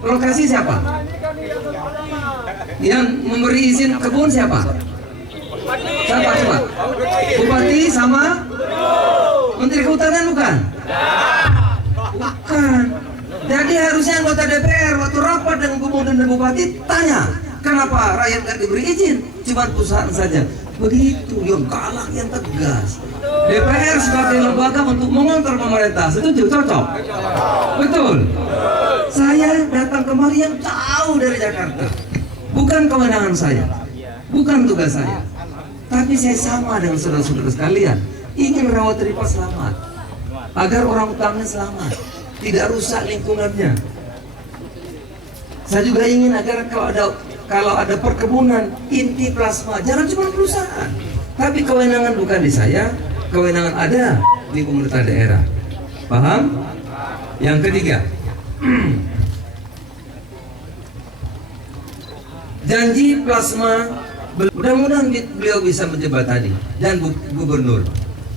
lokasi siapa? Yang memberi izin kebun siapa? Siapa coba? Bupati sama Menteri Kehutanan bukan? Bukan. Jadi harusnya anggota DPR waktu rapat dengan gubernur dan bupati tanya, kenapa rakyat nggak diberi izin? Cuma perusahaan saja. Begitu, yang galak, yang tegas. DPR sebagai lembaga untuk mengontrol pemerintah, setuju? Cocok? Betul. Saya datang kemari yang jauh dari Jakarta. Bukan kewenangan saya, bukan tugas saya. Tapi saya sama dengan saudara-saudara sekalian, ingin rawat ripa selamat, agar orang utamanya selamat, tidak rusak lingkungannya. Saya juga ingin agar kalau ada perkebunan inti plasma, jangan cuma perusahaan. Tapi kewenangan bukan di saya, kewenangan ada di pemerintah daerah. Paham? Yang ketiga, janji plasma, mudah-mudahan beliau bisa menjembatani, dan gubernur.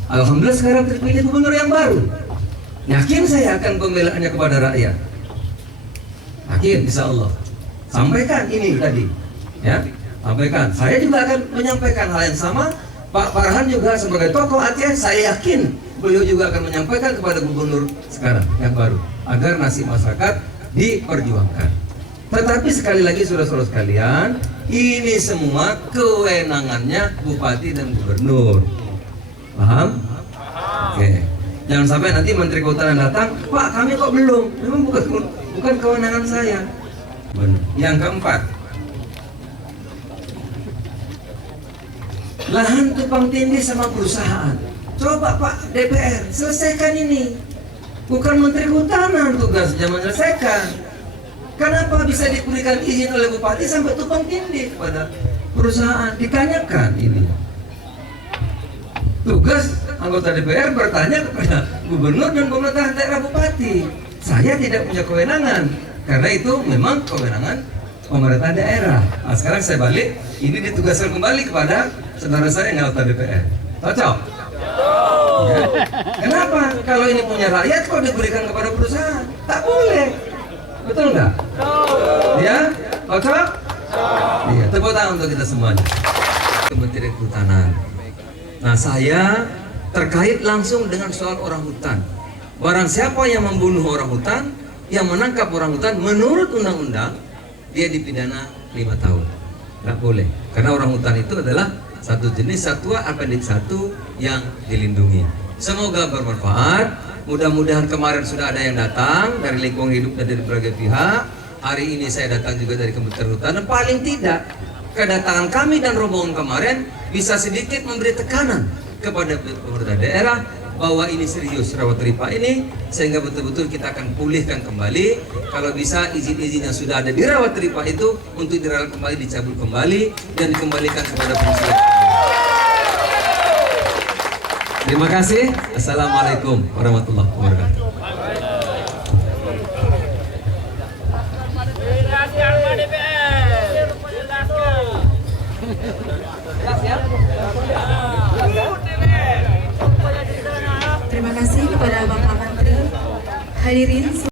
Alhamdulillah sekarang terpilih gubernur yang baru. Yakin saya akan pembelaannya kepada rakyat. Yakin, insya Allah. Sampaikan ini tadi, ya. Sampaikan. Saya juga akan menyampaikan hal yang sama. Pak Farhan juga sebagai tokoh Aceh, saya yakin beliau juga akan menyampaikan kepada gubernur sekarang yang baru, agar nasib masyarakat diperjuangkan. Tetapi sekali lagi saudara-saudara sekalian, ini semua kewenangannya bupati dan gubernur. Paham? Oke. Jangan sampai nanti Menteri Kehutanan datang, Pak kami kok belum? Memang bukan kewenangan saya. Benar. Yang keempat, lahan tumpang tindih sama perusahaan. Coba Pak DPR selesaikan ini. Bukan Menteri Kehutanan tugasnya menyelesaikan. Kenapa bisa diberikan izin oleh bupati sampai tumpang tindih kepada perusahaan? Ditanyakan ini. Tugas anggota DPR bertanya kepada gubernur dan pemerintah daerah bupati. Saya tidak punya kewenangan, karena itu memang kewenangan pemerintah daerah. Nah, sekarang saya balik, ini ditugaskan kembali kepada saudara saya yang anggota DPR. Cocok? Ya. Kenapa? Kalau ini punya rakyat kok diberikan kepada perusahaan? Tak boleh. Betul nggak? Ya? Cocok? Iya, tepuk tangan untuk kita semuanya. Kementerian Kehutanan. Nah, saya terkait langsung dengan soal orang hutan. Barang siapa yang membunuh orang hutan, yang menangkap orang hutan, menurut undang-undang dia dipidana 5 tahun. Nggak boleh, karena orang hutan itu adalah satu jenis satwa apendik 1 yang dilindungi. Semoga bermanfaat. Mudah-mudahan kemarin sudah ada yang datang dari lingkungan hidup dan dari berbagai pihak. Hari ini saya datang juga dari Kementerian Kehutanan. Paling tidak kedatangan kami dan rombongan kemarin bisa sedikit memberi tekanan kepada pemerintah daerah bahwa ini serius rawat ripa ini, sehingga betul-betul kita akan pulihkan kembali. Kalau bisa izin-izin yang sudah ada di rawat ripa itu untuk dirawat kembali, dicabut kembali dan dikembalikan kepada fungsi. Terima kasih. Assalamualaikum warahmatullahi wabarakatuh. Terima kasih kepada Bapak Menteri. Hadirin